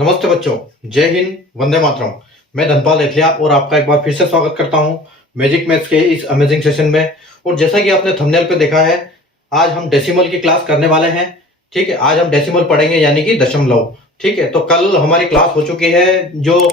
नमस्ते बच्चों, जय हिंद, वंदे मातरम। मैं धनपाल एथलिया और आपका एक बार फिर से स्वागत करता हूं मैजिक मैथ्स के इस अमेजिंग सेशन में। और जैसा कि आपने थंबनेल पे देखा है, आज हम डेसिमल की क्लास करने वाले हैं। ठीक है, आज हम डेसिमल पढ़ेंगे यानी कि दशमलव। ठीक है, तो कल हमारी क्लास हो चुकी है। जो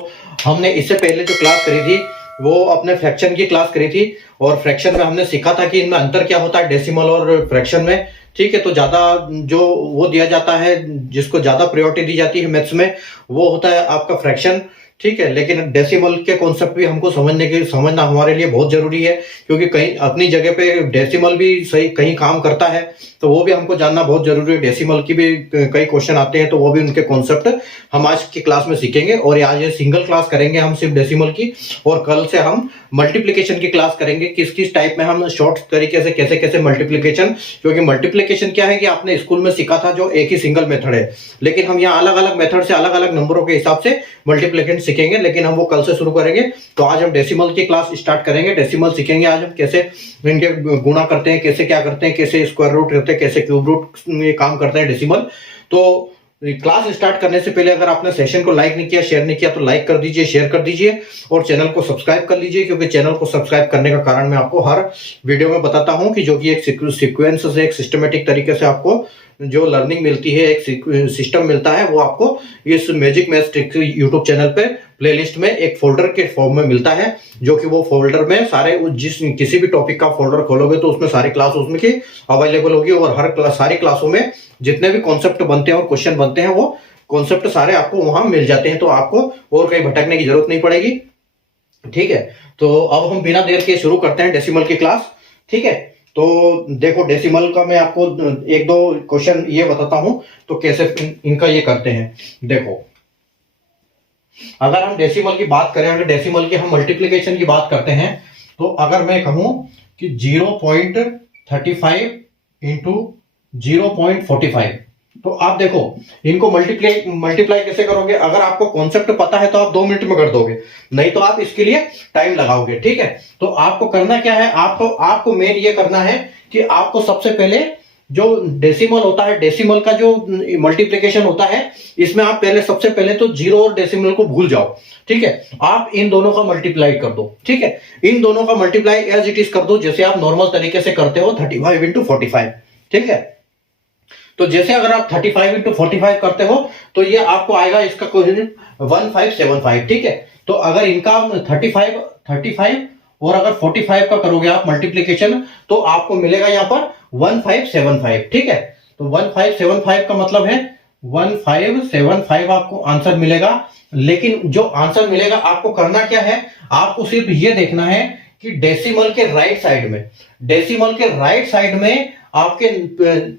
हमने इससे पहले जो क्लास करी थी वो अपने फ्रैक्शन की क्लास करी थी। और फ्रैक्शन में हमने सीखा था कि इनमें अंतर क्या होता है डेसिमल और फ्रैक्शन में। ठीक है, तो ज्यादा जो वो दिया जाता है, जिसको ज्यादा प्रायोरिटी दी जाती है मैथ्स में, वो होता है आपका फ्रैक्शन। ठीक है, लेकिन डेसिमल के कॉन्सेप्ट भी हमको समझना हमारे लिए बहुत जरूरी है, क्योंकि कहीं अपनी जगह पे डेसिमल भी सही कहीं काम करता है, तो वो भी हमको जानना बहुत जरूरी है। डेसिमल की भी कई क्वेश्चन आते हैं, तो वो भी उनके कॉन्सेप्ट हम आज की क्लास में सीखेंगे। और आज ये सिंगल क्लास करेंगे हम सिर्फ डेसिमल की, और कल से हम मल्टीप्लीकेशन की क्लास करेंगे। किस किस टाइप में हम शॉर्ट तरीके से कैसे कैसे मल्टीप्लीकेशन, क्योंकि मल्टीप्लीकेशन क्या है कि आपने स्कूल में सीखा था जो एक ही सिंगल मेथड है, लेकिन हम यहाँ अलग अलग मेथड से अलग अलग नंबरों के हिसाब से मल्टीप्लीकेशन सीखेंगे, लेकिन हम वो कल से शुरू करेंगे। तो आज हम डेसिमल की क्लास स्टार्ट करेंगे। डेसिमल सीखेंगे आज हम कैसे इनके गुणा करते हैं, कैसे क्या करते हैं, कैसे स्क्वायर रूट करते हैं, कैसे क्यूब रूट में काम करते हैं डेसिमल। तो क्लास स्टार्ट करने से पहले अगर आपने सेशन को लाइक नहीं किया, शेयर नहीं किया, तो लाइक कर दीजिए, शेयर कर दीजिए और चैनल को सब्सक्राइब कर लीजिए, क्योंकि चैनल को सब्सक्राइब करने का कारण मैं आपको हर वीडियो में बताता हूं कि जो कि एक सीक्वेंस से, एक सिस्टमेटिक तरीके से आपको जो लर्निंग मिलती है, एक सिस्टम मिलता है, वो आपको इस magic maths tricks YouTube channel पे प्लेलिस्ट में एक फोल्डर के फॉर्म में मिलता है, जो कि वो फोल्डर में सारे किसी भी टॉपिक का फोल्डर खोलोगे तो उसमें सारी क्लास उसमें की अवेलेबल होगी। और हर सारी क्लासों में जितने भी कॉन्सेप्ट बनते हैं और क्वेश्चन बनते हैं, वो कॉन्सेप्ट सारे आपको वहां मिल जाते हैं, तो आपको और कहीं भटकने की जरूरत नहीं पड़ेगी। ठीक है, तो अब हम बिना देर के शुरू करते हैं डेसिमल की क्लास। ठीक है, तो देखो डेसिमल का मैं आपको एक दो क्वेश्चन ये बताता हूं, तो कैसे इनका ये करते हैं। देखो, अगर हम डेसिमल की बात करें, अगर डेसिमल की हम मल्टीप्लीकेशन की बात करते हैं, तो अगर मैं कहूं कि 0.35 इंटू 0.45, तो आप देखो इनको मल्टीप्लाई कैसे करोगे। अगर आपको कॉन्सेप्ट पता है तो आप 2 मिनट में कर दोगे, नहीं तो आप इसके लिए टाइम लगाओगे। ठीक है, तो आपको करना क्या है, आपको मेन ये करना है कि आपको सबसे पहले जो डेसिमल होता है, डेसिमल का जो मल्टीप्लिकेशन होता है, इसमें आप पहले सबसे पहले तो जीरो और डेसिमल को भूल जाओ। ठीक है, आप इन दोनों का मल्टीप्लाई कर दो। ठीक है, इन दोनों का मल्टीप्लाई एज इट इज कर दो, जैसे आप नॉर्मल तरीके से करते हो 35 इंटू 45। ठीक है, तो जैसे अगर आप 35 इंटू 45 करते हो तो ये आपको आएगा, इसका क्वेश्चन 1575। ठीक है, तो अगर इनका 35 और अगर 45 का करोगे आप मल्टीप्लीकेशन, तो आपको मिलेगा यहां पर 1575। ठीक है, तो 1575 का मतलब है 1575 आपको आंसर मिलेगा। लेकिन जो आंसर मिलेगा, आपको करना क्या है, आपको सिर्फ ये देखना है कि डेसिमल के राइट साइड में, डेसिमल के राइट साइड में आपके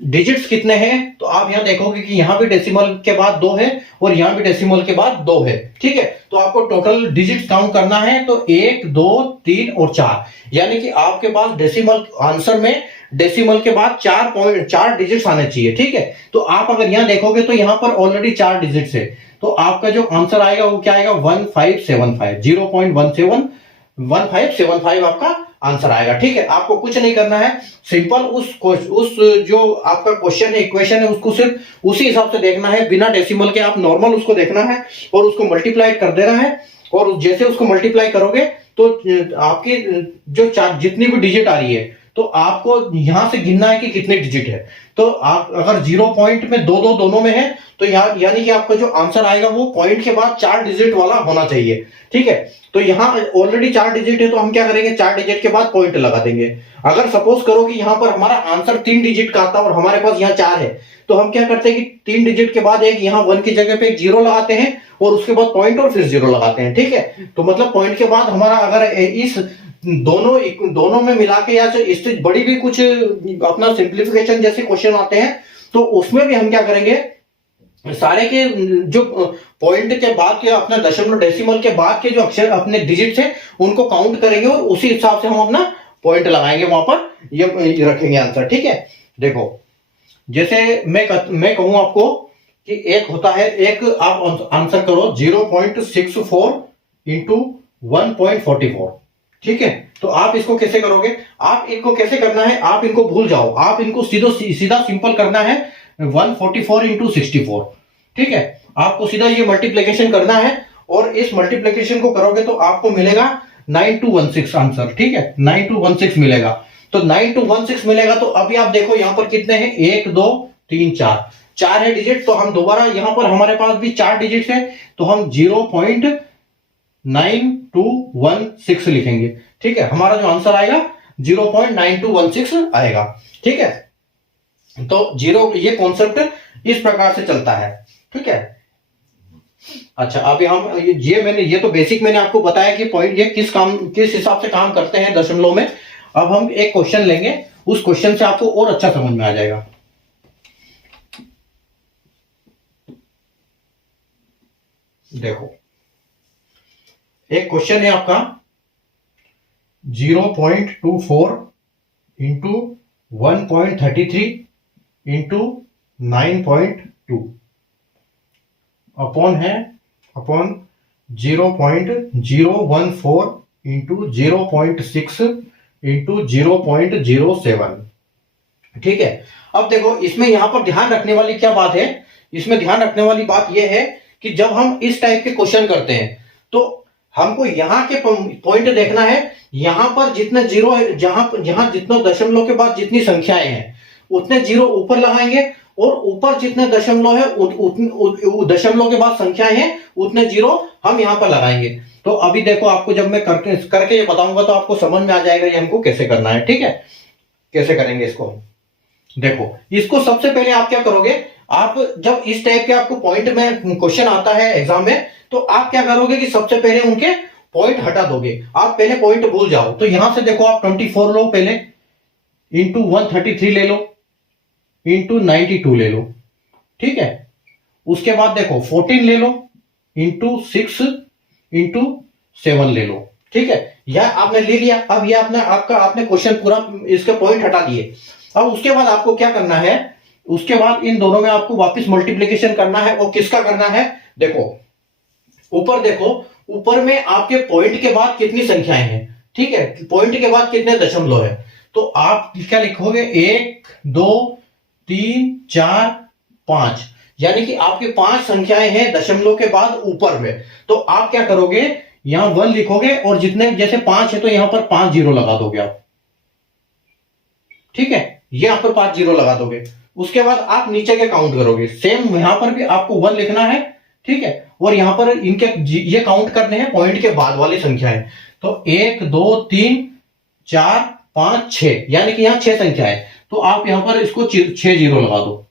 डिजिट्स कितने हैं। तो आप यहां देखोगे कि यहां भी डेसिमल के बाद 2 है और यहां भी डेसिमल के बाद 2 है। ठीक है, तो आपको टोटल डिजिट्स काउंट करना है, तो 1 2 3 और 4, यानी कि आपके पास डेसिमल आंसर में डेसिमल के बाद 4 डिजिट्स आने चाहिए। ठीक है, तो आप अगर यहां देखोगे तो यहां पर ऑलरेडी 4 डिजिट्स है, तो आपका जो आंसर आएगा वो क्या आएगा, 1575, 0.1575 आपका आंसर आएगा। ठीक है, आपको कुछ नहीं करना है, सिंपल उस जो आपका क्वेश्चन है, इक्वेशन है, उसको सिर्फ उसी हिसाब से देखना है, बिना डेसिमल के आप नॉर्मल उसको देखना है और उसको मल्टीप्लाई कर देना है। और जैसे उसको मल्टीप्लाई करोगे तो आपकी जो जितनी भी डिजिट आ रही है, तो आपको यहां से गिनना है कि कितने डिजिट है। तो आप अगर 0 पॉइंट में 2 दोनों में है, तो यानी कि आपका जो आंसर आएगा वो पॉइंट के बाद 4 डिजिट वाला होना चाहिए। ठीक है, तो यहां ऑलरेडी 4 डिजिट है, तो हम क्या करेंगे, 4 डिजिट के बाद पॉइंट लगा देंगे। अगर सपोज करो कि यहां पर हमारा आंसर 3 डिजिट का आता है और हमारे पास यहाँ 4 है, तो हम क्या करते हैं कि 3 डिजिट के बाद एक यहाँ 1 की जगह पे एक 0 लगाते हैं और उसके बाद पॉइंट और फिर 0 लगाते हैं। ठीक है, तो मतलब पॉइंट के बाद हमारा अगर इस दोनों में मिला के या इससे बड़ी भी कुछ अपना सिंप्लीफिकेशन जैसे क्वेश्चन आते हैं, तो उसमें भी हम क्या करेंगे, सारे के जो पॉइंट के बाद के अपना दशमलव डेसिमल के बाद के जो अक्षर अपने डिजिट है उनको काउंट करेंगे और उसी हिसाब से हम अपना पॉइंट लगाएंगे, वहां पर ये रखेंगे आंसर। ठीक है, देखो जैसे मैं कहूं आपको कि एक होता है, एक आप आंसर करो 0.64 इंटू 1.44। ठीक है, तो आप इसको कैसे करोगे, आप इनको कैसे करना है, आप इनको भूल जाओ, आप इनको सीधा सिंपल करना है 144 इंटू 64। ठीक है, आपको सीधा ये मल्टीप्लीकेशन करना है और इस मल्टीप्लीकेशन को करोगे तो आपको मिलेगा 9216 आंसर। ठीक है, 9216 मिलेगा। तो 9216 मिलेगा। तो अभी आप देखो यहां पर कितने हैं, 1 2 3 4, 4 है डिजिट। तो हम दोबारा यहां पर हमारे पास भी 4 डिजिट है, तो हम 0.9216 लिखेंगे। ठीक है, हमारा जो आंसर आएगा 0.9216 आएगा। ठीक है, तो जीरो, ये कॉन्सेप्ट इस प्रकार से चलता है। ठीक है, अच्छा अभी हम ये तो बेसिक मैंने आपको बताया कि पॉइंट ये किस हिसाब से काम करते हैं दशमलव में। अब हम एक क्वेश्चन लेंगे, उस क्वेश्चन से आपको और अच्छा समझ में आ जाएगा। देखो एक क्वेश्चन है आपका 0.24 into 1.33 into 9.2 upon 0.014 into 0.6 into 0.07। ठीक है, अब देखो इसमें यहां पर ध्यान रखने वाली क्या बात है, इसमें ध्यान रखने वाली बात यह है कि जब हम इस टाइप के क्वेश्चन करते हैं तो हमको यहां के पॉइंट देखना है। यहां पर जितने जीरो, जहां जितने दशमलव के बाद जितनी संख्याएं हैं उतने जीरो ऊपर लगाएंगे, और ऊपर जितने दशमलव है दशमलव के बाद संख्याएं हैं उतने जीरो हम यहां पर लगाएंगे। तो अभी देखो आपको जब मैं करके ये बताऊंगा तो आपको समझ में आ जाएगा ये हमको कैसे करना है। ठीक है, कैसे करेंगे इसको। देखो इसको सबसे पहले आप क्या करोगे, आप जब इस टाइप के आपको पॉइंट में क्वेश्चन आता है एग्जाम में, तो आप क्या करोगे कि सबसे पहले उनके पॉइंट हटा दोगे। आप पहले पॉइंट भूल जाओ। तो यहां से देखो आप 24 लो पहले, इंटू 133 ले लो, इंटू 92 ले लो। ठीक है, उसके बाद देखो 14 ले लो, इंटू 6 इंटू 7 ले लो। ठीक है, यह आपने ले लिया। अब ये आपने क्वेश्चन पूरा इसके पॉइंट हटा दिए। अब उसके बाद आपको क्या करना है, उसके बाद इन दोनों में आपको वापस मल्टीप्लिकेशन करना है। और किसका करना है, देखो ऊपर देखो, ऊपर में आपके पॉइंट के बाद कितनी संख्याएं हैं। ठीक है, पॉइंट के बाद कितने दशमलव है, तो आप क्या लिखोगे, 1 2 3 4 5, यानी कि आपके 5 संख्याएं हैं दशमलव के बाद ऊपर में। तो आप क्या करोगे, यहां 1 लिखोगे और जितने जैसे 5 है तो यहां पर 5 जीरो लगा दोगे आप। ठीक है, यहां पर 5 जीरो लगा दोगे। उसके बाद आप नीचे के काउंट करोगे, सेम यहां पर भी आपको 1 लिखना है। ठीक है, और यहां पर इनके ये काउंट करने हैं पॉइंट के बाद वाली संख्याएं। तो 1 2 3 4 5 6, यानी कि यहां 6 संख्या है, तो आप यहां पर इसको 6 जीरो लगा दो।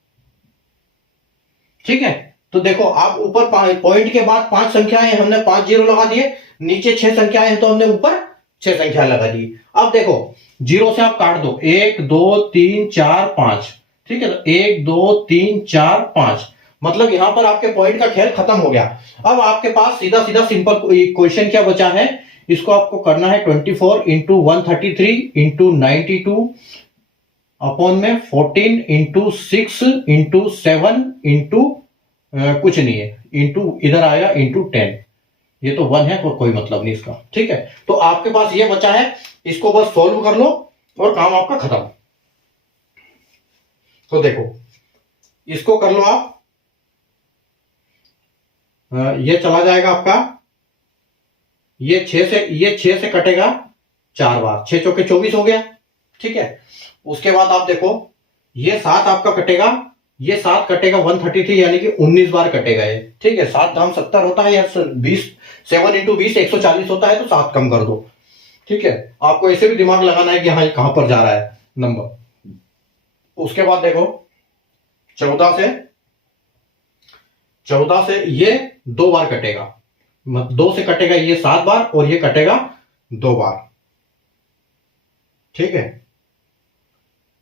ठीक है, तो देखो आप ऊपर पॉइंट के बाद 5 संख्याएं हमने 5 जीरो लगा दिए, नीचे 6 संख्याएं हैं तो हमने ऊपर 6 संख्या लगा दी। अब देखो जीरो से आप काट दो, 1 2 3 4 5। ठीक है, तो 1 2 3 4 5, मतलब यहां पर आपके पॉइंट का खेल खत्म हो गया। अब आपके पास सीधा सीधा सिंपल क्वेश्चन क्या बचा है, इसको आपको करना है 24 इंटू 133 इंटू 92 अपॉन में 14 इंटू 6 इंटू 7 इंटू कुछ नहीं है, इंटू इधर आया इंटू 10। ये तो 1 है, कोई मतलब नहीं इसका। ठीक है, तो आपके पास ये बचा है, इसको बस सॉल्व कर लो और काम आपका खत्म। तो देखो इसको कर लो आप, ये चला जाएगा आपका, ये 6 से कटेगा 4 बार, 6 चौके 24 हो गया। ठीक है, उसके बाद आप देखो ये 7 आपका कटेगा, ये 7 कटेगा 133, यानी कि 19 बार कटेगा ये। ठीक है, 7 दाम 70 होता है या 20, 7 इंटू 20 140 होता है, तो 7 कम कर दो। ठीक है, आपको ऐसे भी दिमाग लगाना है कि हाँ कहां पर जा रहा है नंबर। उसके बाद देखो 14 से ये 2 बार कटेगा, 2 से कटेगा ये 7 बार और ये कटेगा 2 बार। ठीक है,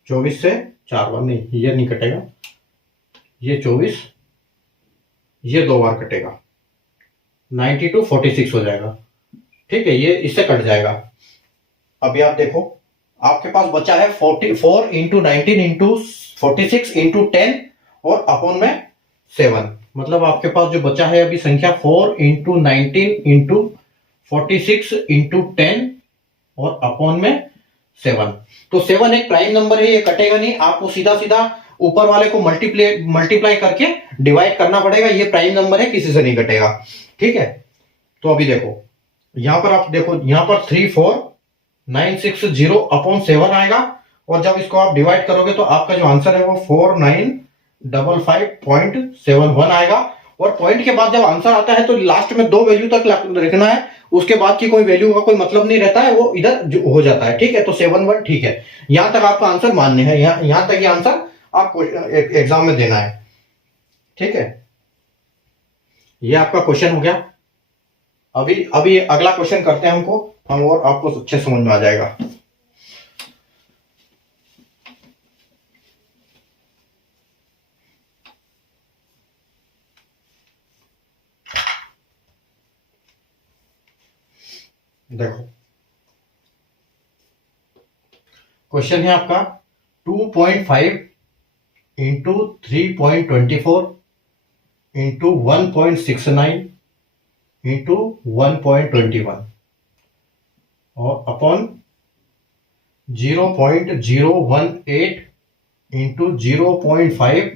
24 से 4 बार नहीं, ये नहीं कटेगा, ये 24, ये 2 बार कटेगा, 92 46 हो जाएगा। ठीक है, ये इससे कट जाएगा। अभी आप देखो आपके पास बचा है 44 इंटू 19 इंटू 46 इंटू 10 और अपॉन में 7, मतलब आपके पास जो बचा है अभी संख्या 4 इंटू 19 इंटू 46 इंटू 10 और अपॉन में 7। तो 7 एक प्राइम नंबर है, ये कटेगा नहीं। आपको सीधा सीधा ऊपर वाले को मल्टीप्लाई करके डिवाइड करना पड़ेगा। ये प्राइम नंबर है, किसी से नहीं कटेगा। ठीक है, तो अभी देखो यहां पर आप देखो, यहां पर 34960 अपॉन 7 आएगा, और जब इसको आप डिवाइड करोगे तो आपका जो आंसर है वो 4955.71 आएगा। और पॉइंट के बाद जब आंसर आता है तो लास्ट में 2 वैल्यू तक लिखना है, उसके बाद की कोई वैल्यू का कोई मतलब नहीं रहता है, वो इधर हो जाता है। ठीक है, तो 71 ठीक है, यहां तक आपका आंसर मान्य है, यहां तक ये आंसर आपको एग्जाम में देना है। ठीक है, ये आपका क्वेश्चन हो गया। अभी अगला क्वेश्चन करते हैं हम और आपको अच्छे समझ में आ जाएगा। देखो क्वेश्चन है आपका 2.5 इंटू 3.24 इंटू 1.69 इंटू 1.21 और upon 0.018 into 0.5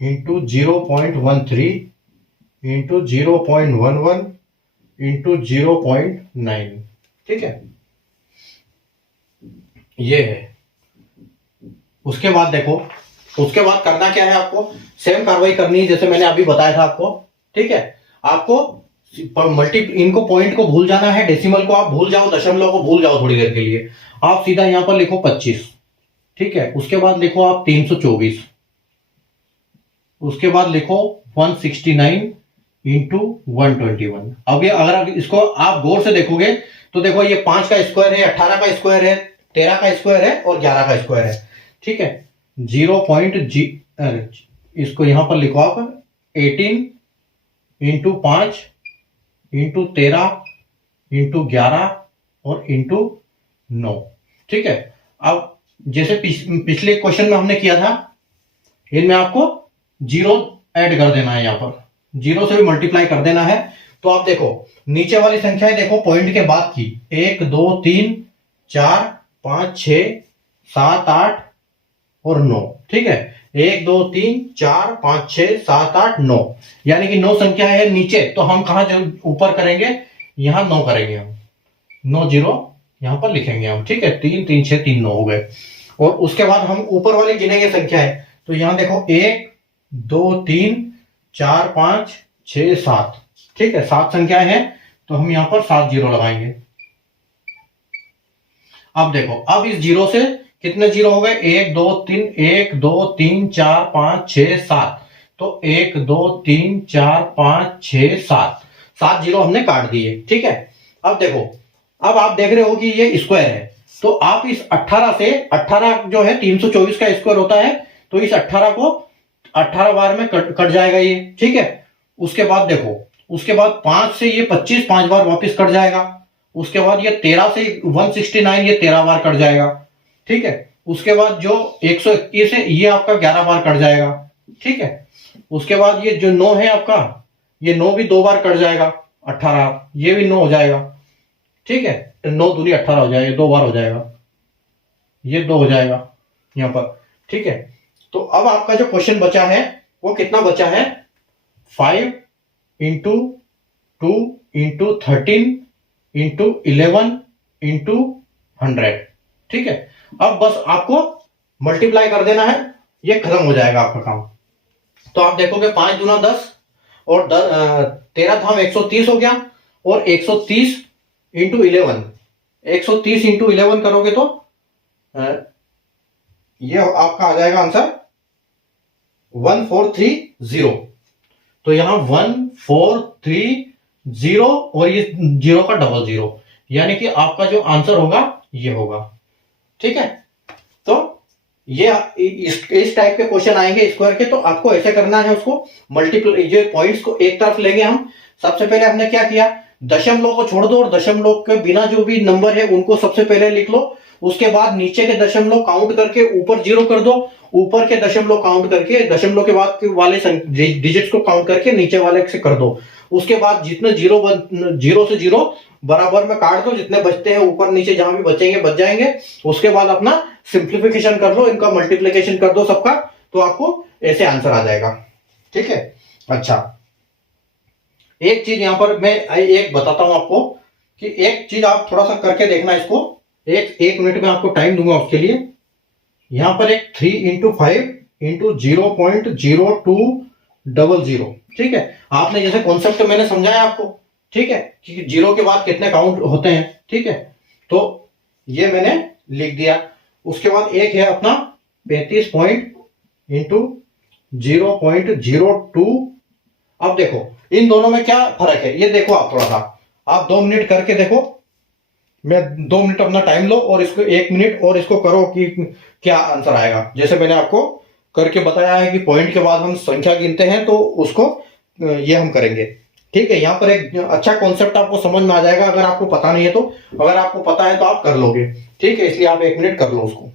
into 0.13 into 0.11 into 0.9। ठीक है, ये है। उसके बाद देखो, उसके बाद करना क्या है, आपको सेम कार्रवाई करनी है जैसे मैंने अभी बताया था आपको। ठीक है, आपको इनको पॉइंट को भूल जाना है, डेसिमल को आप भूल जाओ, दशमलव को भूल जाओ थोड़ी देर के लिए। आप सीधा यहां पर लिखो 25। ठीक है, उसके बाद लिखो आप 324, उसके बाद लिखो 169 इंटू 121। अब ये अगर आप इसको आप गौर से देखोगे तो देखो ये 5 का स्क्वायर है, 18 का स्क्वायर है, 13 का स्क्वायर है और 11 का स्क्वायर है। ठीक है, इसको यहां पर लिखो आप 18 इंटू 5 इंटू 13 इंटू 11 और इंटू 9। ठीक है, अब जैसे पिछले क्वेश्चन में हमने किया था, इनमें आपको 0 ऐड कर देना है, यहां पर 0 से भी मल्टीप्लाई कर देना है। तो आप देखो नीचे वाली संख्याएं देखो पॉइंट के बाद की, 1 2 3 4 5 6 7 8 और 9। ठीक है, 1 2 3 4 5 6 7 8 9, यानी कि 9 संख्या है नीचे, तो हम कहां ऊपर करेंगे, यहां 9 करेंगे हम, 9 0 यहां पर लिखेंगे हम। ठीक है, 3 3 6 3 9 हो गए। और उसके बाद हम ऊपर वाली गिनेंगे संख्या है, तो यहां देखो 1 2 3 4 5 6 7। ठीक है, 7 संख्याएं हैं, तो हम यहां पर 7 जीरो लगाएंगे। अब देखो, अब इस जीरो से कितने जीरो हो गए, 1 2 3 1 2 3 4 5 6 7, तो 1 2 3 4 5 6 7, 7 जीरो हमने काट दिए। ठीक है, अब देखो, अब आप देख रहे हो कि ये स्क्वायर है, तो आप इस 18 से, 18 जो है 324 का स्क्वायर होता है, तो इस 18 को 18 बार में कट जाएगा ये। ठीक है, उसके बाद देखो, उसके बाद 5 से ये 25 5 बार वापस कट जाएगा। उसके बाद ये 13 से 169 ये 13 बार कट जाएगा। ठीक है, उसके बाद जो 121 है ये आपका 11 बार कट जाएगा। ठीक है, उसके बाद ये जो 9 है आपका, ये 9 भी 2 बार कट जाएगा। 18 ये भी 9 हो जाएगा। ठीक है, तो 9 दूनी 18 हो जाएगा, 2 बार हो जाएगा, ये 2 हो जाएगा यहां पर। ठीक है, तो अब आपका जो क्वेश्चन बचा है वो कितना बचा है, 5 इंटू 2 इंटू 13 इंटू 11 इंटू 100। ठीक है, अब बस आपको मल्टीप्लाई कर देना है, ये खत्म हो जाएगा आपका काम। तो आप देखोगे 5 दूना 10 और 13 धाम 130 हो गया, और 130 इंटू 11, 130 इंटू 11 करोगे तो ये आपका आ जाएगा आंसर 1430। तो यहां 1430 और ये 0 का डबल 0, यानी कि आपका जो आंसर होगा ये होगा। ठीक है, तो ये इस टाइप के क्वेश्चन आएंगे स्क्वायर के, तो आपको ऐसे करना है, उसको मल्टीप्लाई, जो पॉइंट्स को एक तरफ लेंगे हम। सबसे पहले हमने क्या किया, दशमलव को छोड़ दो और दशमलव के बिना जो भी नंबर है उनको सबसे पहले लिख लो। उसके बाद नीचे के दशमलव काउंट करके ऊपर 0 कर दो, ऊपर के दशमलव काउंट करके, दशमलव के बाद वाले डिजिट्स को काउंट करके नीचे वाले से कर दो। उसके बाद जितने 0 से 0 बराबर में काट दो, जितने बचते हैं ऊपर नीचे जहां भी बचेंगे बच जाएंगे। उसके बाद अपना सिंप्लीफिकेशन कर लो, इनका मल्टीप्लीकेशन कर दो सबका, तो आपको ऐसे आंसर आ जाएगा। ठीक है, अच्छा एक चीज यहां पर मैं एक बताता हूं आपको कि एक चीज आप थोड़ा सा करके देखना इसको, एक मिनट में आपको टाइम दूंगा उसके लिए। यहां पर एक 3 × 5 × 0.0200, ठीक है। आपने जैसे कॉन्सेप्ट मैंने समझाया आपको, ठीक है, कि जीरो के बाद कितने काउंट होते हैं, ठीक है। तो ये मैंने लिख दिया। उसके बाद एक है अपना 35 पॉइंट इंटू 0.02। अब देखो इन दोनों में क्या फर्क है, ये देखो आप थोड़ा सा, आप 2 मिनट करके देखो। मैं 2 मिनट अपना टाइम लो और इसको 1 मिनट और इसको करो कि क्या आंसर आएगा। जैसे मैंने आपको करके बताया है कि पॉइंट के बाद हम संख्या गिनते हैं, तो उसको ये हम करेंगे। ठीक है, यहाँ पर एक अच्छा कॉन्सेप्ट आपको समझ में आ जाएगा अगर आपको पता नहीं है तो। अगर आपको पता है तो आप कर लोगे, ठीक है, इसलिए आप 1 मिनट कर लो उसको।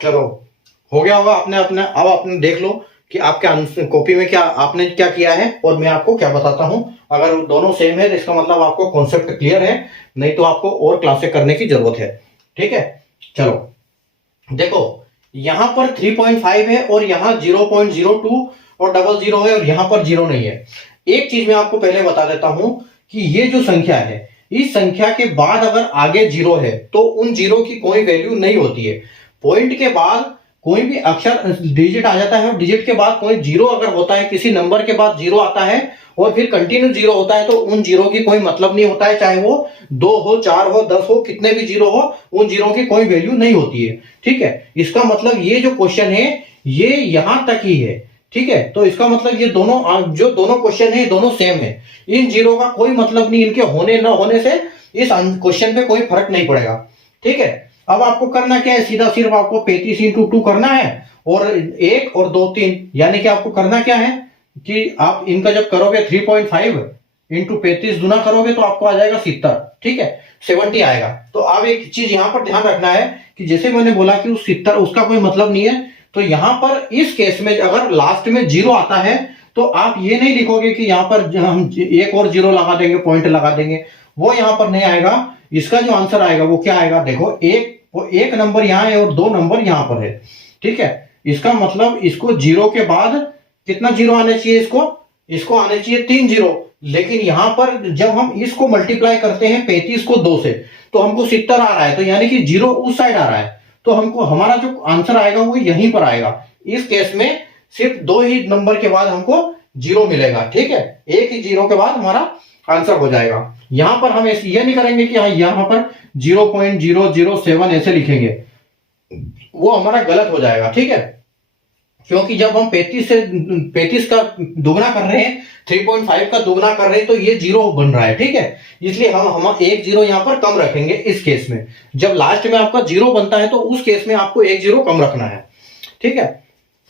चलो हो गया होगा, आपने अपने अब आपने देख लो कि आपके आंसर कॉपी में क्या आपने क्या किया है और मैं आपको क्या बताता हूं। अगर दोनों सेम है तो इसका मतलब आपको कॉन्सेप्ट क्लियर है, नहीं तो आपको और क्लासेस करने की जरूरत है। ठीक है, चलो देखो यहां पर 3.5 है और यहां 0.02 और 00 है और यहां पर 0 नहीं है। एक चीज मैं आपको पहले बता देता हूं कि ये जो संख्या है, इस संख्या के बाद अगर आगे 0 है तो उन 0 की कोई वैल्यू नहीं होती है। पॉइंट के बाद कोई भी अक्षर डिजिट आ जाता है और डिजिट के बाद कोई 0 अगर होता है, किसी नंबर के बाद 0 आता है और फिर कंटिन्यू 0 होता है, तो उन 0 की कोई मतलब नहीं होता है। चाहे वो 2 हो, 4 हो, 10 हो, कितने भी 0 हो, उन 0 की कोई वैल्यू नहीं होती है। ठीक है, इसका मतलब ये जो क्वेश्चन है ये यहां तक ही है। ठीक है, तो इसका मतलब ये दोनों जो दोनों क्वेश्चन है दोनों सेम है। इन 0 का कोई मतलब नहीं, इनके होने न होने से इस क्वेश्चन पे कोई फर्क नहीं पड़ेगा। ठीक है, अब आपको करना क्या है, सीधा सिर्फ आपको 35 × 2 करना है और 1 और 2 3, यानी कि आपको करना क्या है कि आप इनका जब करोगे 3.5 × 35 गुना करोगे तो आपको आ जाएगा 70। ठीक है, 70 आएगा। तो अब एक चीज यहां पर ध्यान रखना है कि जैसे मैंने बोला कि उस 70 उसका कोई मतलब नहीं है, तो यहां पर इस केस में अगर लास्ट में 0 आता है तो आप ये नहीं लिखोगे कि यहां पर हम एक और 0 लगा देंगे, पॉइंट लगा देंगे, वो यहां पर नहीं आएगा। इसका जो आंसर आएगा वो क्या आएगा, देखो एक नंबर यहां है और 2 नंबर यहां पर है। ठीक है, इसका मतलब इसको 0 के बाद कितना 0 आने चाहिए, इसको आने चाहिए 3 0। लेकिन यहां पर जब हम इसको मल्टीप्लाई करते हैं 35 को 2 से, तो हमको 70 आ रहा है, तो यानी कि 0 उस साइड आ रहा है, तो हमको हमारा जो आंसर आएगा वो यहीं पर आएगा। इस केस में सिर्फ 2 ही नंबर के बाद हमको 0 मिलेगा। ठीक है, एक ही 0 के बाद हमारा आंसर हो जाएगा। यहां पर हम ये नहीं करेंगे कि हाँ यहां पर 0.007 ऐसे लिखेंगे, वो हमारा गलत हो जाएगा। ठीक है, क्योंकि जब हम 35 का दुगना कर रहे हैं, 3.5 का दुगना कर रहे हैं, तो ये 0 बन रहा है। ठीक है, इसलिए हम एक 0 यहां पर कम रखेंगे। इस केस में जब लास्ट में आपका 0 बनता है तो उस केस में आपको एक 0 कम रखना है। ठीक है,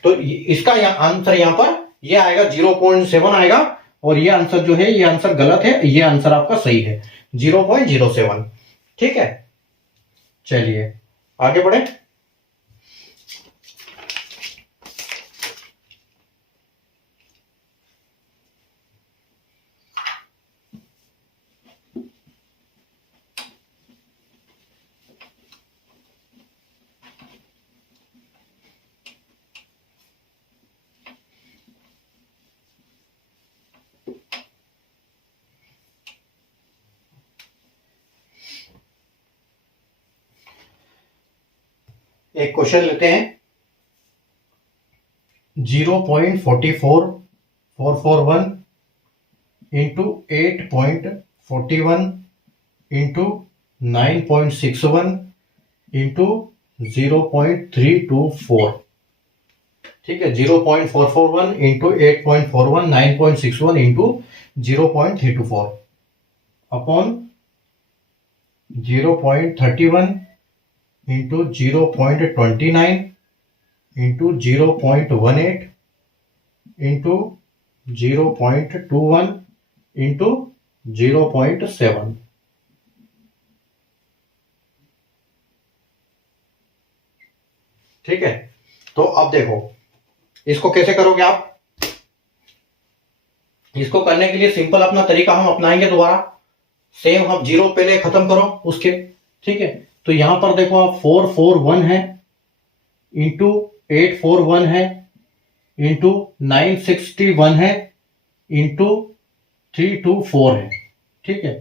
तो इसका आंसर यहां पर ये आएगा 0.7 आएगा, और ये आंसर जो है ये आंसर गलत है, ये आंसर आपका सही है 0.07। ठीक है, चलिए आगे बढ़े। एक क्वेश्चन लेते हैं, 0.44441 इंटू 8.5 41 इंटू 9.61 इंटू 0.324, ठीक है। 0.441 into 8.41, 9.61 into 0.324 upon 0.31 into 0.29 into 0.18 into 0.21 into 0.7। ठीक है, तो अब देखो इसको कैसे करोगे आप। इसको करने के लिए सिंपल अपना तरीका हम अपनाएंगे दोबारा। सेम हम जीरो पहले खत्म करो उसके, ठीक है। तो यहां पर देखो आप 441 है इंटू 841 है इंटू 961 है इंटू 324 है, ठीक है,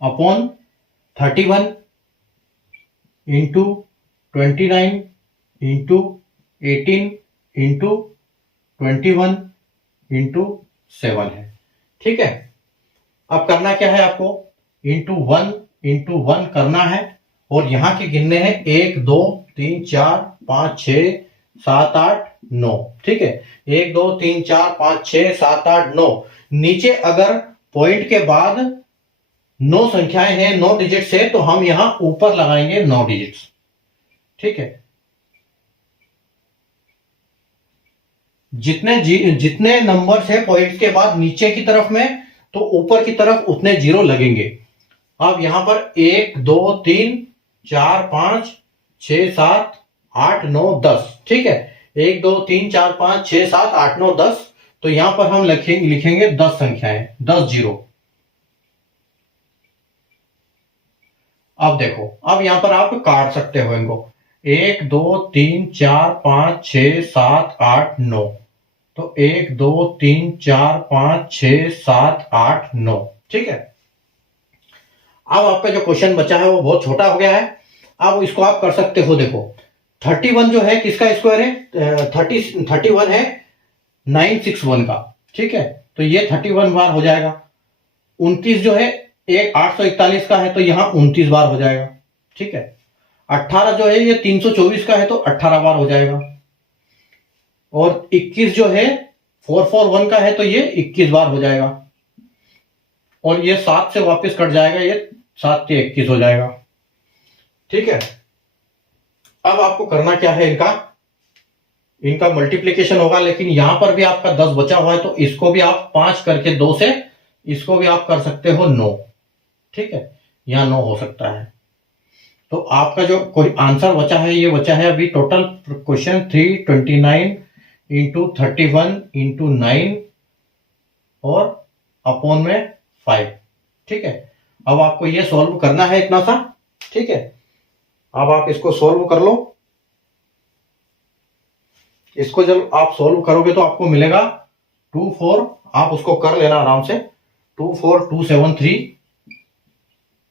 upon 31 into 29 into 18 into 21 into 7 है, ठीक है। अब करना क्या है आपको, इंटू 1 करना है और यहां के गिनने हैं 1 2 3 4 5 6 7 8 9, ठीक है। 1 2 3 4 5 6 7 8 9। नीचे अगर पॉइंट के बाद 9 संख्याएं हैं 9 डिजिट से, तो हम यहां ऊपर लगाएंगे 9 डिजिट्स, ठीक है। जितने नंबर है पॉइंट के बाद नीचे की तरफ में, तो ऊपर की तरफ उतने जीरो लगेंगे। अब यहां पर 1 2 3 4 5 6 7 8 9 10, ठीक है। 1 2 3 4 5 6 7 8 9 10। तो यहां पर हम लिखेंगे 10 संख्याएं, 10 जीरो। अब देखो, अब यहां पर आप काट सकते हो इनको, 1 2 3 4 5 6 7 8 9। तो 1 2 3 4 5 6 7 8 9, ठीक है। अब आपका जो क्वेश्चन बचा है वो बहुत छोटा हो गया है। अब इसको आप कर सकते हो, देखो 31 जो है किसका स्क्वायर है, 31 है 961 का, ठीक है। तो ये 31 बार हो जाएगा। 29 जो है 841 का है, तो यहां 29 बार हो जाएगा, ठीक है। 18 जो है ये 324 का है, तो 18 बार हो जाएगा। और 21 जो है 441 का है, तो ये 21 बार हो जाएगा। और ये 7 से वापस कट जाएगा, ये 7 के 21 हो जाएगा, ठीक है। अब आपको करना क्या है, इनका मल्टीप्लीकेशन होगा, लेकिन यहां पर भी आपका 10 बचा हुआ है, तो इसको भी आप 5 करके 2 से इसको भी आप कर सकते हो 9, ठीक है। यहां 9 हो सकता है। तो आपका जो कोई आंसर बचा है, ये बचा है अभी टोटल क्वेश्चन 329 इंटू 31 इंटू 9 और अपॉन में 5, ठीक है। अब आपको ये सॉल्व करना है इतना सा, ठीक है। अब आप इसको सॉल्व कर लो। इसको जब आप सॉल्व करोगे तो आपको मिलेगा 2 4, आप उसको कर लेना आराम से, 2 4 2 7 3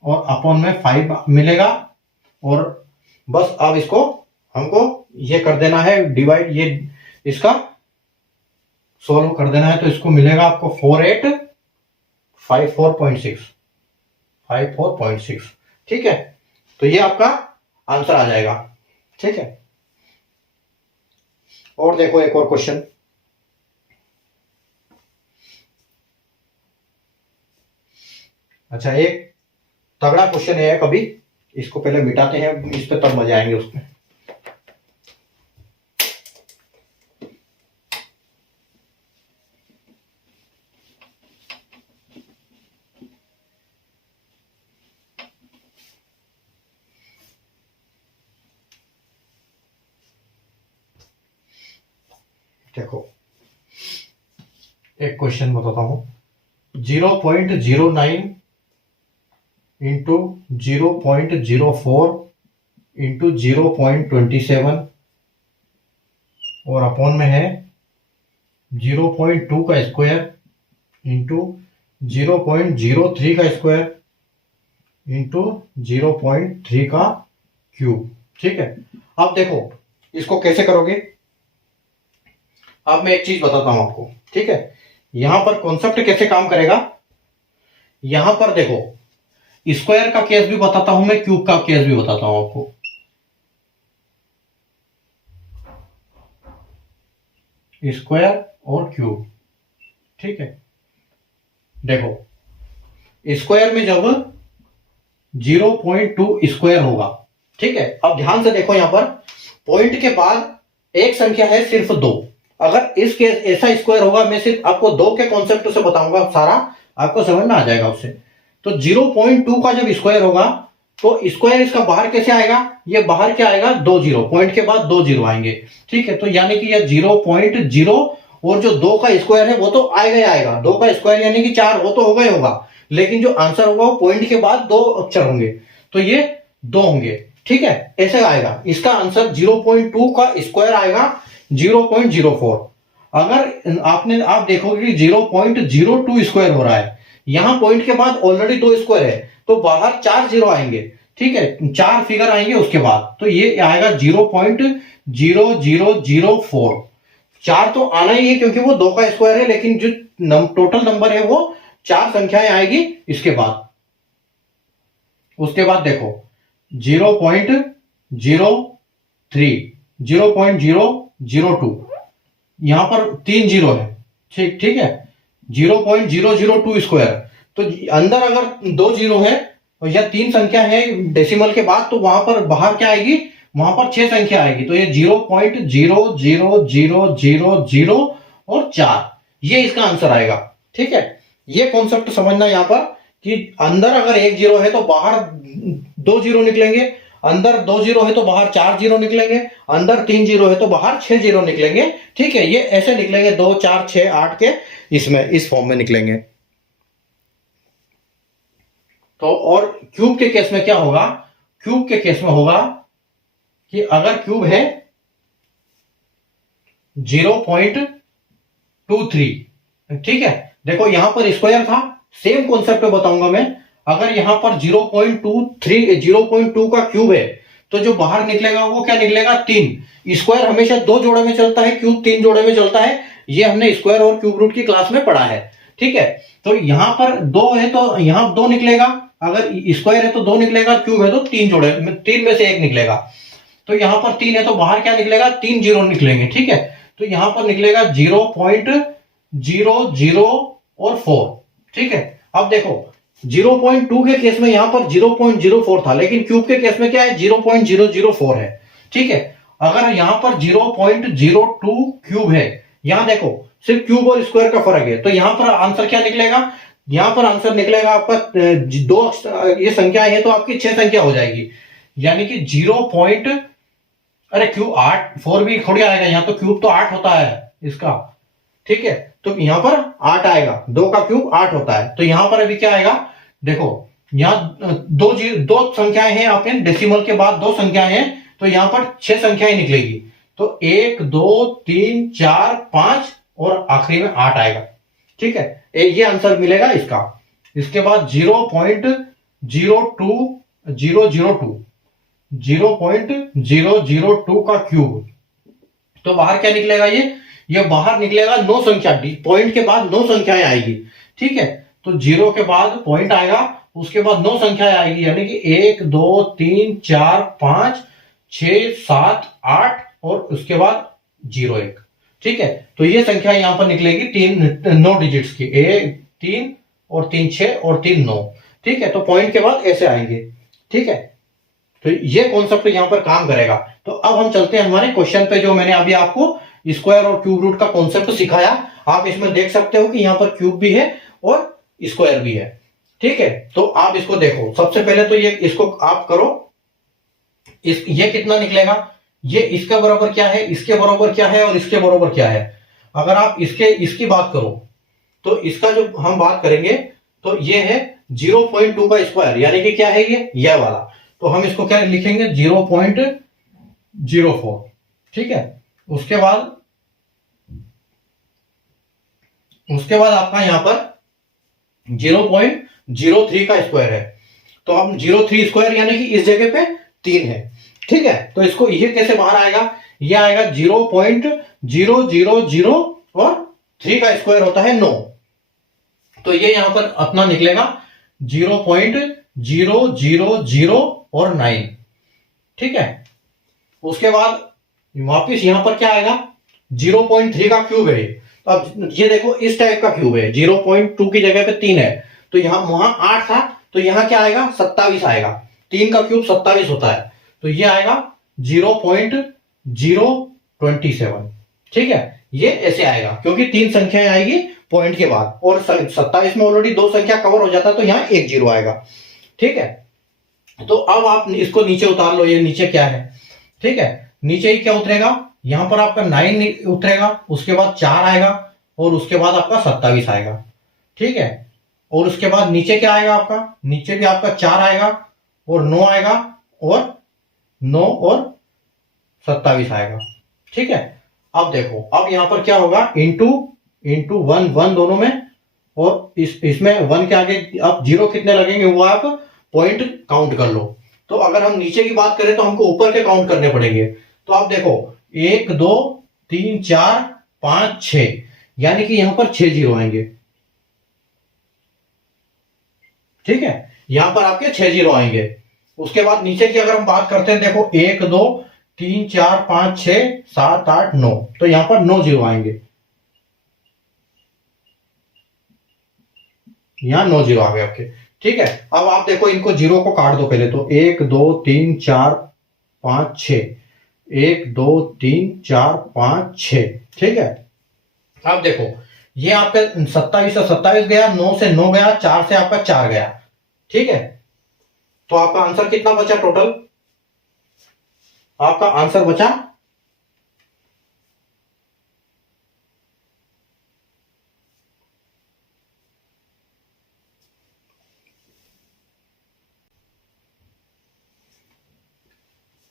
और अपॉन में 5 मिलेगा। और बस अब इसको हमको ये कर देना है डिवाइड, ये इसका सॉल्व कर देना है। तो इसको मिलेगा आपको 4854.6, ठीक है। तो ये आपका आंसर आ जाएगा, ठीक है। और देखो एक और क्वेश्चन, अच्छा एक तगड़ा क्वेश्चन है, कभी इसको पहले मिटाते हैं, इस पे तब मजे आएंगे उसमें। देखो एक क्वेश्चन बताता हूं, 0.09 इंटू 0.04 इंटू 0.27 और अपॉन में है 0.2 का स्क्वायर इंटू 0.03 का स्क्वायर इंटू 0.3 का क्यूब, ठीक है। अब देखो इसको कैसे करोगे। अब मैं एक चीज बताता हूं आपको, ठीक है। यहां पर कॉन्सेप्ट कैसे काम करेगा, यहां पर देखो, स्क्वायर का केस भी बताता हूं मैं, क्यूब का केस भी बताता हूं आपको। स्क्वायर और क्यूब, ठीक है। देखो, स्क्वायर में जब 0.2 स्क्वायर होगा, ठीक है। अब ध्यान से देखो, यहां पर पॉइंट के बाद एक संख्या है सिर्फ 2। अगर इस केस ऐसा स्क्वायर होगा, मैं सिर्फ आपको 2 के कॉन्सेप्ट से बताऊंगा, सारा आपको समझ में आ जाएगा उससे। तो 0.2 का जब स्क्वायर होगा तो स्क्वायर इसका बाहर कैसे आएगा, ये बाहर क्या आएगा, 2 जीरो, पॉइंट के बाद 2 जीरो आएंगे, ठीक है। तो यानी कि ये 0.0 और जो 2 का स्क्वायर है वो तो आएगा ही आएगा, 2 का स्क्वायर यानी कि 4, वो तो होगा ही होगा, लेकिन जो आंसर होगा वो पॉइंट के बाद 2 अक्षर होंगे, तो ये 2 होंगे, ठीक है। ऐसे आएगा इसका आंसर, 0.2 का स्क्वायर आएगा 0.04। अगर आप देखोगे कि 0.02 स्क्वायर हो रहा है, यहां पॉइंट के बाद ऑलरेडी 2 स्क्वायर है, तो बाहर 4 जीरो आएंगे, ठीक है, 4 फिगर आएंगे उसके बाद, तो ये आएगा 0.0004। 4 तो आना ही है क्योंकि वो 2 का स्क्वायर है, लेकिन जो टोटल नंबर है वो 4 संख्याएं आएगी इसके बाद। उसके बाद देखो 0.03, 0.002, यहां पर 3 जीरो है, ठीक है। 0.002 स्क्वायर, तो अंदर अगर 2 जीरो है या 3 संख्या है डेसिमल के बाद, तो वहां पर बाहर क्या आएगी, वहां पर 6 संख्या आएगी, तो ये 0.00000 और 4, ये इसका आंसर आएगा, ठीक है। ये कॉन्सेप्ट समझना यहां पर कि अंदर अगर 1 जीरो है तो बाहर 2 जीरो निकलेंगे, अंदर 2 जीरो है तो बाहर 4 जीरो निकलेंगे, अंदर 3 जीरो है तो बाहर 6 जीरो निकलेंगे, ठीक है। ये ऐसे निकलेंगे 2 4 6 8 के इसमें, इस फॉर्म में निकलेंगे। तो और क्यूब के केस में क्या होगा, क्यूब के केस में होगा कि अगर क्यूब है 0.23, ठीक है। देखो यहां पर स्क्वायर था, सेम कॉन्सेप्ट पे बताऊंगा मैं। अगर यहां पर 0.2 का क्यूब है, तो जो बाहर निकलेगा वो क्या निकलेगा, 3। स्क्वायर हमेशा 2 जोड़े में चलता है, क्यूब 3 जोड़े में चलता है, ये हमने स्क्वायर और क्यूब रूट की क्लास में पढ़ा है, ठीक है। तो यहां पर 2 है तो यहां 2 निकलेगा, अगर स्क्वायर है तो 2 निकलेगा, क्यूब है तो 3 जोड़े, 3 में से 1 निकलेगा। तो यहां पर 3 है तो बाहर क्या निकलेगा, 3 जीरो निकलेंगे, ठीक है। तो यहां पर निकलेगा 0.00 और 4, ठीक है। अब देखो 0.2 के केस में यहां पर 0.04 था, लेकिन क्यूब के केस में क्या है, 0.004 है, ठीक है। अगर यहां पर 0.02 क्यूब है, यहां देखो सिर्फ क्यूब और स्क्वायर का फर्क है, तो यहां पर आंसर क्या निकलेगा, यहां पर आंसर निकलेगा आपका 2, ये संख्या है तो आपकी 6 संख्या हो जाएगी, यानी कि 0. अरे क्यूब 8, 4 भी थोड़ी आएगा, यहां तो क्यूब तो 8 होता है इसका, ठीक है। तो यहां पर 8 आएगा, 2 का क्यूब 8 होता है, तो यहां पर अभी क्या आएगा, देखो यहां 2 संख्याएं हैं, आपने डेसिमल के बाद 2 संख्याएं हैं, तो यहां पर 6 संख्याएं निकलेगी, तो 1 2 3 4 5 और आखिरी में 8 आएगा, ठीक है। ये आंसर मिलेगा इसका। इसके बाद 0.002 का क्यूब, तो बाहर क्या निकलेगा, ये बाहर निकलेगा 9 संख्या, पॉइंट के बाद 9 संख्याएं आएगी, ठीक है। तो 0 के बाद पॉइंट आएगा, उसके बाद 9 संख्याएं आएगी, यानी कि 1 2 3 4 5 6 7 8 और उसके बाद 0 1, ठीक है। तो ये संख्या यहां पर निकलेगी 9 डिजिट्स की, 1 3 और 3 6 और 3 9, ठीक है। तो पॉइंट के बाद ऐसे आएंगे, ठीक है। तो ये कॉन्सेप्ट यहां पर काम करेगा। तो अब हम चलते हैं हमारे क्वेश्चन पे, जो मैंने अभी आपको स्क्वायर और क्यूब रूट का कॉन्सेप्ट सिखाया। आप इसमें देख सकते हो कि यहां पर क्यूब भी है और स्क्वायर भी है, ठीक है। तो आप इसको देखो, सबसे पहले तो ये इसको आप करो, ये कितना निकलेगा, ये इसका बराबर क्या है, इसके बराबर क्या है और इसके बराबर क्या है। अगर आप इसकी बात करो, तो इसका जो हम बात करेंगे, तो ये है 0.2 का स्क्वायर, यानी कि क्या है ये वाला, तो हम इसको क्या लिखेंगे, 0.04, ठीक है। उसके बाद आपका यहां पर 0.03 का स्क्वायर है, तो हम 0.3 स्क्वायर यानी कि इस जगह पे 3 है, ठीक है। तो इसको ये कैसे बाहर आएगा, ये आएगा 0.000 और 3 का स्क्वायर होता है 9, तो ये यहां पर अपना निकलेगा 0.000 और 9। ठीक है, उसके बाद वापिस यहां पर क्या आएगा, 0.3 का क्यूब है। तो अब ये देखो इस टाइप का क्यूब है, 0.2 की जगह पे 3 है, तो यहां वहां 8 था, तो यहां क्या आएगा, 27 आएगा। 3 का क्यूब 27 होता है, तो ये आएगा 0.027। ठीक है, ये ऐसे आएगा क्योंकि 3 संख्याएं आएगी पॉइंट के बाद, और 27 में ऑलरेडी 2 संख्या कवर हो जाता है, तो यहाँ 1 जीरो आएगा। ठीक है, तो अब आप इसको नीचे उतार लो, ये नीचे क्या है। ठीक है, नीचे ही क्या उतरेगा, यहां पर आपका 9 उतरेगा, उसके बाद 4 आएगा, और उसके बाद आपका 27 आएगा। ठीक है, और उसके बाद नीचे क्या आएगा आपका, नीचे भी आपका 4 आएगा और 9 आएगा, और 9 और 27 आएगा। ठीक है, अब देखो, अब यहां पर क्या होगा, इंटू इंटू 1 1 दोनों में, और इसमें 1 के आगे अब 0 कितने लगेंगे वो आप पॉइंट काउंट कर लो। तो अगर हम नीचे की बात करें तो हमको ऊपर के काउंट करने पड़ेंगे। तो आप देखो 1 2 3 4 5 6, यानी कि यहां पर 6 जीरो आएंगे। ठीक है, यहां पर आपके 6 जीरो आएंगे। उसके बाद नीचे की अगर हम बात करते हैं, देखो 1 2 3 4 5 6 7 8 9, तो यहां पर 9 जीरो आएंगे, यहां 9 जीरो आ गए आपके। ठीक है, अब आप देखो इनको जीरो को काट दो पहले, तो 1 2 3 4 5 6, 1 2 3 4 5 6। ठीक है, अब देखो ये आपका 27 से 27 गया, 9 से 9 गया, 4 से आपका 4 गया। ठीक है, तो आपका आंसर कितना बचा टोटल, आपका आंसर बचा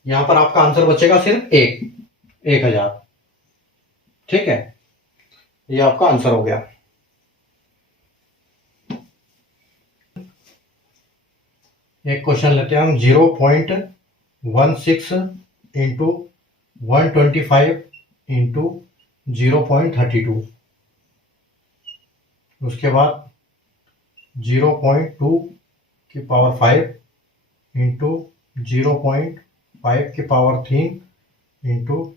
यहां पर आपका आंसर बचेगा सिर्फ 1000। ठीक है, ये आपका आंसर हो गया। एक क्वेश्चन लेते हैं हम, 0.16 इंटू 125 इंटू 0.32, उसके बाद 0.2 की पावर 5 इंटू 0.5 की पावर 3 इंटू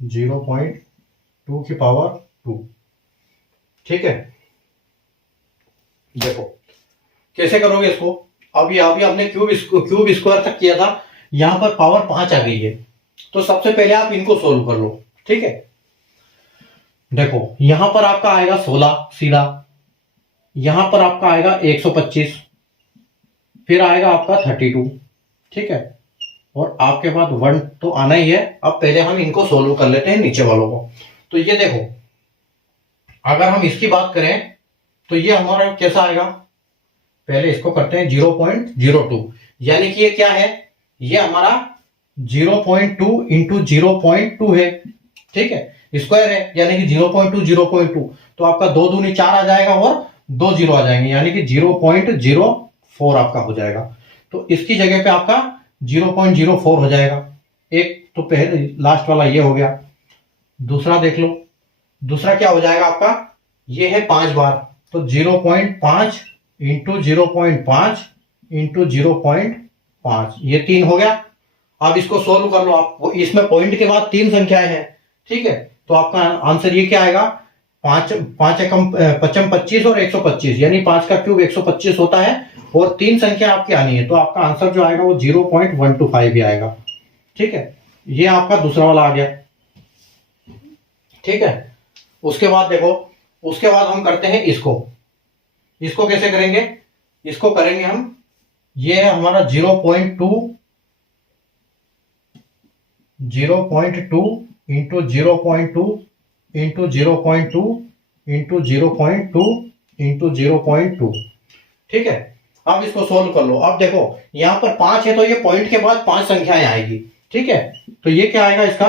0.2 की पावर 2। ठीक है, देखो कैसे करोगे इसको। अभी आपने क्यूब स्क्वायर तक किया था, यहां पर पावर 5 आ गई है, तो सबसे पहले आप इनको सोल्व कर लो। ठीक है, देखो यहां पर आपका आएगा 16 सीधा, यहां पर आपका आएगा 125, फिर आएगा आपका 32। ठीक है, और आपके पास 1 तो आना ही है। अब पहले हम इनको सोल्व कर लेते हैं नीचे वालों को। तो ये देखो, अगर हम इसकी बात करें तो ये हमारा कैसा आएगा, पहले इसको करते हैं 0.02, यानी कि ये क्या है, ये हमारा 0.2 इंटू 0.2 है। ठीक है, स्क्वायर है, यानी कि 0.2 तो आपका 2 दूनी 4 आ जाएगा, और 2 जीरो आ जाएंगे, यानी कि 0.04 आपका हो जाएगा। तो इसकी जगह पे आपका 0.04 हो जाएगा। एक तो पहले लास्ट वाला ये हो गया। दूसरा देख लो, दूसरा क्या हो जाएगा आपका, ये है 5 बार, तो 0.5 इंटू 0.5 इंटू 0.5, ये 3 हो गया। अब इसको सोल्व कर लो आप, इसमें पॉइंट के बाद 3 संख्याएं हैं। ठीक है, तो आपका आंसर ये क्या आएगा, 5 5 एकम 55 25 और 125, यानी 5 का क्यूब 125 होता है, और 3 संख्या आपकी आनी है, तो आपका आंसर जो आएगा वो 0.125 ही आएगा। ठीक है, ये आपका दूसरा वाला आ गया। ठीक है, उसके बाद देखो, उसके बाद हम करते हैं इसको कैसे करेंगे, इसको करेंगे हम, ये है हमारा 0.2 इंटू 0.2 इंटू 0.2 इंटू 0.2 इंटू 0.2। ठीक है, अब इसको सोल्व कर लो। अब देखो यहां पर 5 है, तो ये पॉइंट के बाद 5 संख्याएं आएगी। ठीक है, तो ये क्या आएगा, इसका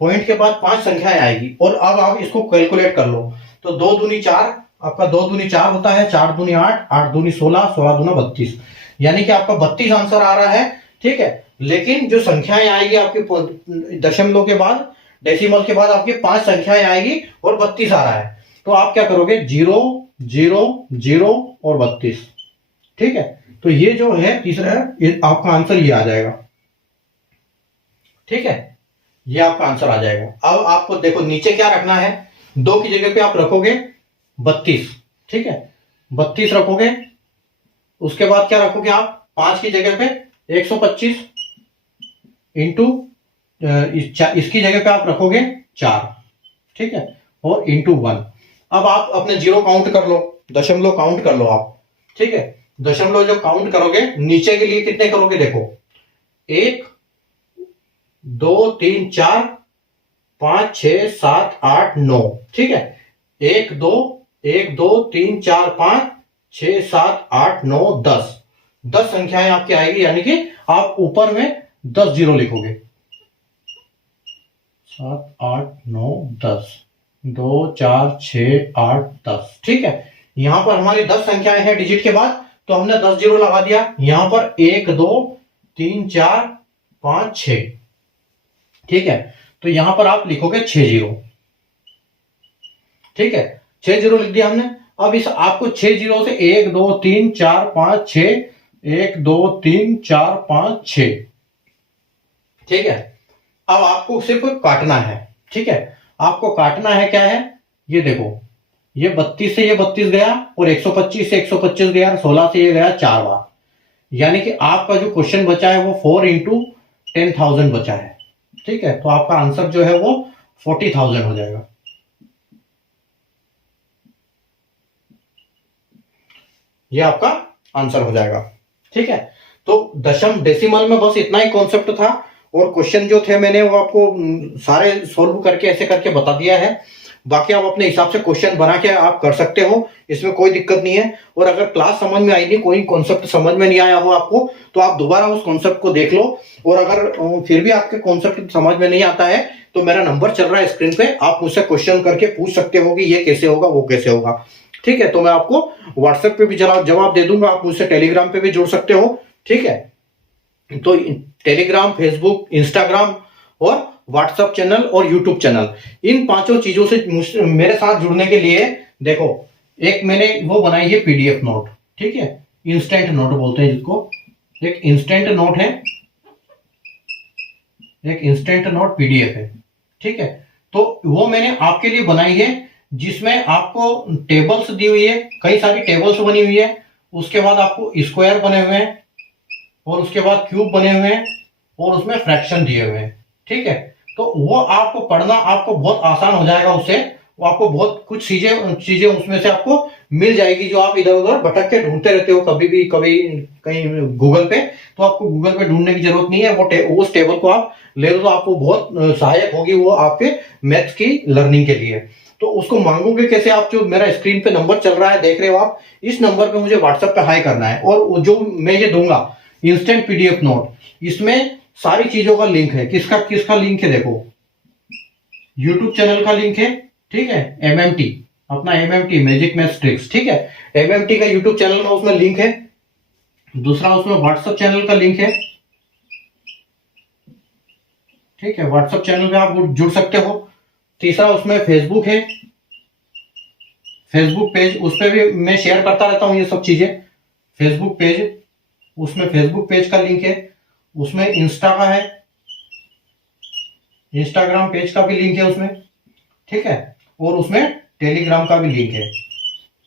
पॉइंट के बाद 5 संख्याएं आएगी, और अब आप इसको कैलकुलेट कर लो। तो 2 दूनी 4, आपका 2 दूनी 4 होता है, 4 दूनी 8, 8 दूनी 16, 16 दूना 32, यानी कि आपका 32 आंसर आ रहा है। ठीक है, लेकिन जो संख्याएं आएगी आपकी दशमलव के बाद, डेसिमल के बाद आपकी 5 संख्याएं आएगी, और 32 आ रहा है, तो आप क्या करोगे, 0 0 0 और 32। ठीक है, तो ये जो है तीसरा है, ये आपका आंसर ये आ जाएगा। ठीक है, ये आपका आंसर आ जाएगा। अब आपको देखो नीचे क्या रखना है, 2 की जगह पे आप रखोगे 32। ठीक है, 32 रखोगे। उसके बाद क्या रखोगे आप, 5 की जगह पे 125 इंटू इसकी जगह पे आप रखोगे 4। ठीक है, और इंटू 1। अब आप अपने जीरो काउंट कर लो, दशमलव काउंट कर लो आप। ठीक है, दशमलव जब काउंट करोगे नीचे के लिए कितने करोगे, देखो 1 2 3 4 5 6 7 8 9। ठीक है, 1 2 3 4 5 6 7 8 9 10। 10 संख्याएं आपकी आएगी, यानी कि आप ऊपर में 10 जीरो लिखोगे। 7 8 9 10, 2 4 6 8 10। ठीक है, यहां पर हमारी 10 संख्याएं हैं डिजिट के बाद, तो हमने 10 जीरो लगा दिया। यहां पर 1 2 3 4 5 6। ठीक है, तो यहां पर आप लिखोगे 6 जीरो। ठीक है, 6 जीरो लिख दिया हमने। अब इस आपको 6 जीरो से 1 2 3 4 5 6, 1 2 3 4 5 6। ठीक है, अब आपको सिर्फ काटना है। ठीक है, आपको काटना है, क्या है ये देखो, ये 32 से ये 32 गया, और 125 से 125 गया, 16 से ये गया 4 बार, यानी कि आपका जो क्वेश्चन बचा है वो 4 इंटू 10,000 बचा है। ठीक है, तो आपका आंसर जो है वो 40,000 हो जाएगा। ये आपका आंसर हो जाएगा। ठीक है, तो दशम डेसिमल में बस इतना ही कॉन्सेप्ट था, और क्वेश्चन जो थे मैंने वो आपको सारे सॉल्व करके ऐसे करके बता दिया है। बाकी आप अपने हिसाब से क्वेश्चन बना के आप कर सकते हो, इसमें कोई दिक्कत नहीं है। और अगर क्लास समझ में आई नहीं, कोई कॉन्सेप्ट समझ में नहीं आया हो आपको, तो आप दोबारा उस कॉन्सेप्ट को देख लो। और अगर फिर भी आपके कॉन्सेप्ट समझ में नहीं आता है, तो मेरा नंबर चल रहा है स्क्रीन पे, आप मुझसे क्वेश्चन करके पूछ सकते हो कि ये कैसे होगा, वो कैसे होगा। ठीक है, तो मैं आपको व्हाट्सएप पे भी जवाब दे दूंगा, आप मुझसे टेलीग्राम पे भी जुड़ सकते हो। ठीक है, तो टेलीग्राम, फेसबुक, इंस्टाग्राम और व्हाट्सएप चैनल और यूट्यूब चैनल, इन 5 चीजों से मेरे साथ जुड़ने के लिए देखो, एक मैंने वो बनाई है पीडीएफ नोट। ठीक है, इंस्टेंट नोट बोलते हैं जिसको, एक इंस्टेंट नोट है, एक इंस्टेंट नोट पीडीएफ है। ठीक है, तो वो मैंने आपके लिए बनाई है, जिसमें आपको टेबल्स दी हुई है, कई सारी टेबल्स बनी हुई है। उसके बाद आपको स्क्वायर बने हुए हैं, और उसके बाद क्यूब बने हुए हैं, और उसमें फ्रैक्शन दिए हुए हैं। ठीक है, तो वो आपको पढ़ना आपको बहुत आसान हो जाएगा, उससे वो आपको बहुत कुछ चीजें उसमें से आपको मिल जाएगी, जो आप इधर उधर भटक के ढूंढते रहते हो कभी भी, कभी कहीं गूगल पे, तो आपको गूगल पे ढूंढने की जरूरत नहीं है। वो उस टेबल को आप ले लो, तो आपको बहुत सहायक होगी वो आपके मैथ्स की लर्निंग के लिए। तो उसको मांगोगे कैसे आप, जो मेरा स्क्रीन पे नंबर चल रहा है देख रहे हो आप, इस नंबर पे मुझे व्हाट्सएप पे हाई करना है, और जो मैं ये दूंगा इंस्टेंट पीडीएफ नोट, इसमें सारी चीजों का लिंक है। किसका किसका लिंक है, देखो यूट्यूब चैनल का लिंक है। ठीक है, एमएमटी, अपना एमएमटी मैजिक मैथ्स ट्रिक्स। ठीक है, एमएमटी का यूट्यूब चैनल का उसमें लिंक है। दूसरा उसमें व्हाट्सएप चैनल का लिंक है। ठीक है, व्हाट्सएप चैनल पे आप जुड़ सकते हो। तीसरा उसमें फेसबुक है, फेसबुक पेज, उस पर भी मैं शेयर करता रहता हूँ ये सब चीजें। फेसबुक पेज, उसमें फेसबुक पेज का लिंक है। उसमें इंस्टा का है, इंस्टाग्राम पेज का भी लिंक है उसमें। ठीक है, और उसमें टेलीग्राम का भी लिंक है।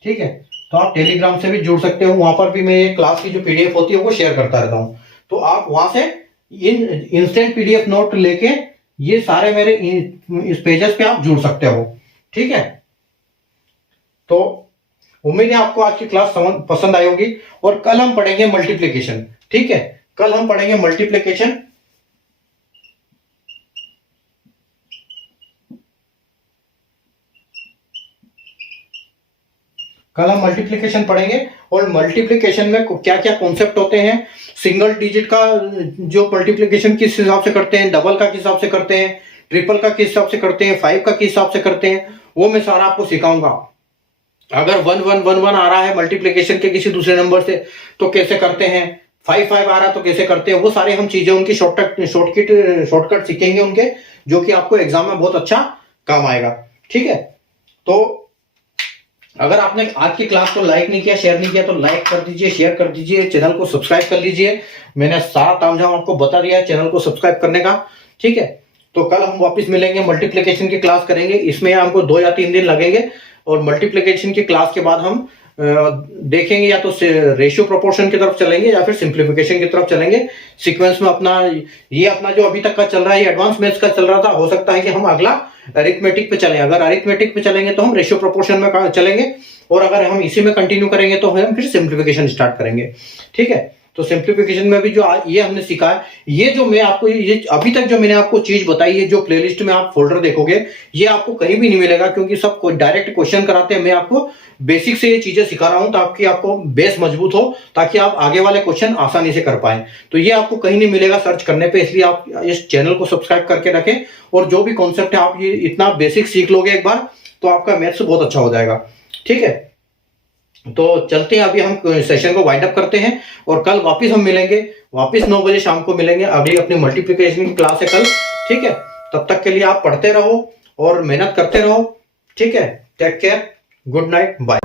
ठीक है, तो आप टेलीग्राम से भी जुड़ सकते हो, वहां पर भी मैं ये क्लास की जो पीडीएफ होती है वो शेयर करता रहता हूँ। तो आप वहां से इन इंस्टेंट पीडीएफ नोट लेके ये सारे मेरे इस पेजेस पे आप जुड़ सकते हो। ठीक है, तो उम्मीद है आपको आज की क्लास पसंद आई होगी। और कल हम पढ़ेंगे मल्टीप्लिकेशन। ठीक है, कल हम पढ़ेंगे मल्टीप्लिकेशन। कल हम मल्टीप्लिकेशन पढ़ेंगे, और मल्टीप्लिकेशन में क्या क्या कॉन्सेप्ट होते हैं, सिंगल डिजिट का जो मल्टीप्लिकेशन किस हिसाब से करते हैं, डबल का किस हिसाब से करते हैं, ट्रिपल का किस हिसाब से करते हैं, 5 का किस हिसाब से करते हैं, वो मैं सारा आपको सिखाऊंगा। अगर 1 1 1 1 आ रहा है मल्टीप्लिकेशन के किसी दूसरे नंबर से, तो कैसे करते हैं, 5 5 आ रहा है तो कैसे करते हैं, वो सारे हम चीजें उनकी शॉर्टकट सीखेंगे उनके, जो कि आपको एग्जाम में बहुत अच्छा काम आएगा। ठीक है, तो अगर आपने आज की क्लास को लाइक नहीं किया, शेयर नहीं किया, तो लाइक कर दीजिए, शेयर कर दीजिए, चैनल को सब्सक्राइब कर लीजिए। मैंने सारा तामझाम आपको बता दिया है चैनल को सब्सक्राइब करने का। ठीक है, तो कल हम वापस मिलेंगे, मल्टीप्लिकेशन की क्लास करेंगे। इसमें हमको 2 या 3 दिन लगेंगे और मल्टीप्लिकेशन की क्लास के बाद हम देखेंगे या तो रेशियो प्रोपोर्शन की तरफ चलेंगे या फिर सिंप्लीफिकेशन की तरफ चलेंगे। सीक्वेंस में अपना जो अभी तक का चल रहा है, ये एडवांस मैथ्स का चल रहा था, हो सकता है कि हम अगला अरिथमेटिक पे चलें। अगर अरिथमेटिक पे चलेंगे तो हम रेशियो प्रोपोर्शन में चलेंगे, और अगर हम इसी में कंटिन्यू करेंगे तो हम फिर सिंप्लीफिकेशन स्टार्ट करेंगे। ठीक है, तो सिंप्लीफिकेशन में भी जो ये हमने सीखा है, ये जो मैं आपको ये अभी तक जो मैंने आपको चीज बताई है, जो प्लेलिस्ट में आप फोल्डर देखोगे, ये आपको कहीं भी नहीं मिलेगा, क्योंकि सब डायरेक्ट क्वेश्चन कराते हैं। मैं आपको बेसिक से ये चीजें सिखा रहा हूं ताकि आपको बेस मजबूत हो, ताकि आप आगे वाले क्वेश्चन आसानी से कर पाए। तो ये आपको कहीं नहीं मिलेगा सर्च करने पे, इसलिए आप इस चैनल को सब्सक्राइब करके रखें। और जो भी कॉन्सेप्ट है, आप ये इतना बेसिक सीख लोगे एक बार, तो आपका मैथ्स बहुत अच्छा हो जाएगा। ठीक है, तो चलते हैं, अभी हम सेशन को वाइंड अप करते हैं और कल वापस हम मिलेंगे, वापस 9 बजे शाम को मिलेंगे। अगली अपनी मल्टीप्लिकेशन की क्लास है कल। ठीक है, तब तक के लिए आप पढ़ते रहो और मेहनत करते रहो। ठीक है, take care, good night, bye.